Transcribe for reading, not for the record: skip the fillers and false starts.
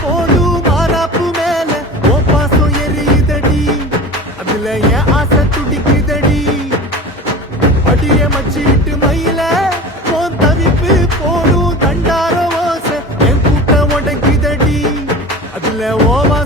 போடும் மாறாப்பு மேல ஓ பாசம் எரியுதடி அதுல என் ஆசை துடிக்குதடி அடிய மச்சிட்டு மயில போன் தவிப்பு போடும் தண்டார ஓசை என் கூட்ட உடைக்குதடி அதுல ஓவா